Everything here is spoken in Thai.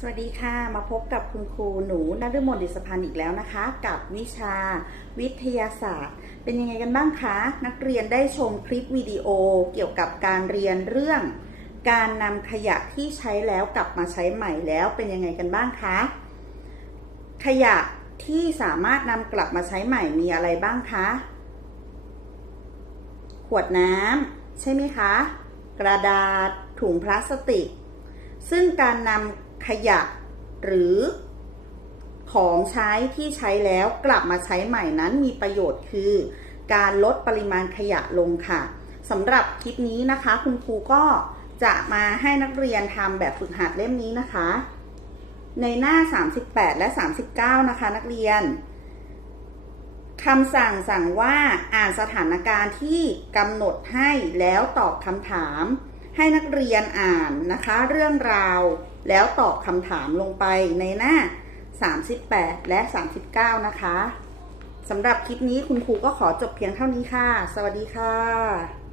สวัสดีค่ะ มาพบกับคุณครูหนูนฤมลดิษพันธ์อีกแล้วนะคะ กับวิชาวิทยาศาสตร์ เป็นยังไงกันบ้างคะ นักเรียนได้ชมคลิปวิดีโอเกี่ยวกับการเรียนเรื่อง การนำขยะที่ใช้แล้วกลับมาใช้ใหม่แล้วเป็นยังไงกันบ้างคะ ขยะที่สามารถนำกลับมาใช้ใหม่มีอะไรบ้างคะ ขวดน้ำใช่ไหมคะ กระดาษถุงพลาสติก ซึ่งการนำ ขยะ หรือของใช้ที่ใช้แล้วกลับมาใช้ใหม่นั้นมีประโยชน์คือ การลดปริมาณขยะลงค่ะสำหรับคลิปนี้นะคะ คุณครูก็จะมาให้นักเรียนทำแบบฝึกหัดเล่มนี้นะคะ ในหน้า 38 และ 39 นะคะ นักเรียนคำสั่งสั่งว่าอ่านสถานการณ์ที่กำหนดให้แล้วตอบคำถาม ให้นักเรียนอ่านนะคะ เรื่องราว แล้วตอบคำถามลงไปในหน้า 38 และ 39 นะคะสำหรับคลิปนี้คุณครูก็ขอจบเพียงเท่านี้ค่ะ สวัสดีค่ะ